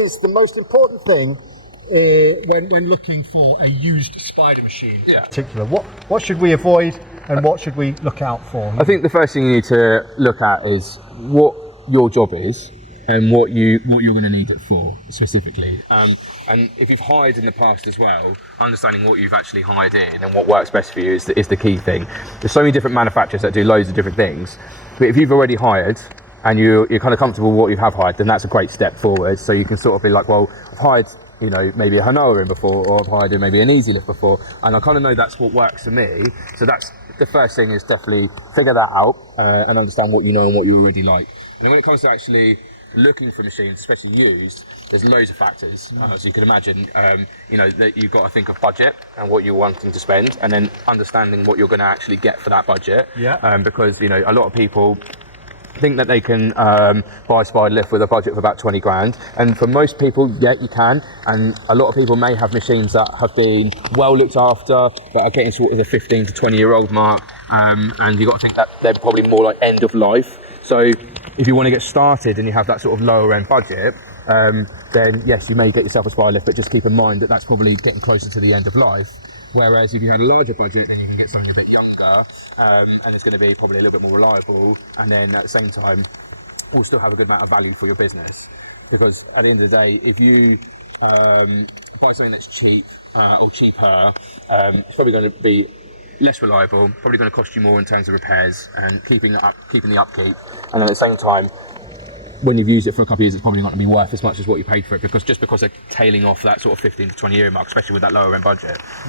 is the most important thing when looking for a used spider machine? Yeah. Particular, what should we avoid and what should we look out for? I think the first thing you need to look at is what your job is and what you're going to need it for specifically. And if you've hired in the past as well, understanding what you've actually hired in and what works best for you is the key thing. There's so many different manufacturers that do loads of different things, but if you've already hired and you're kind of comfortable with what you have hired, then that's a great step forward. So you can sort of be like, well, I've hired, you know, maybe a Hanoa in before, or I've hired in maybe an Easy Lift before, and I kind of know that's what works for me. So that's the first thing, is definitely figure that out and understand what you know and what you already like. And then when it comes to actually looking for machines, especially used, there's loads of factors. So you can imagine, you know, that you've got to think of budget and what you're wanting to spend, and then understanding what you're going to actually get for that budget. Yeah. Because, you know, a lot of people think that they can buy a spider lift with a budget of about 20 grand, and for most people, yeah, you can, and a lot of people may have machines that have been well looked after but are getting sort of the 15 to 20 year old mark, and you've got to think that they're probably more like end of life. So if you want to get started and you have that sort of lower end budget, then yes, you may get yourself a spider lift, but just keep in mind that that's probably getting closer to the end of life. Whereas if you had a larger budget, then you can get something a bit younger, and it's going to be probably a little bit more reliable, and then at the same time will still have a good amount of value for your business. Because at the end of the day, if you buy something that's cheap or cheaper, it's probably going to be less reliable, probably going to cost you more in terms of repairs and keeping the upkeep, and then at the same time, when you've used it for a couple of years, it's probably not going to be worth as much as what you paid for it, because they're tailing off that sort of 15 to 20 year mark, especially with that lower end budget. Yeah.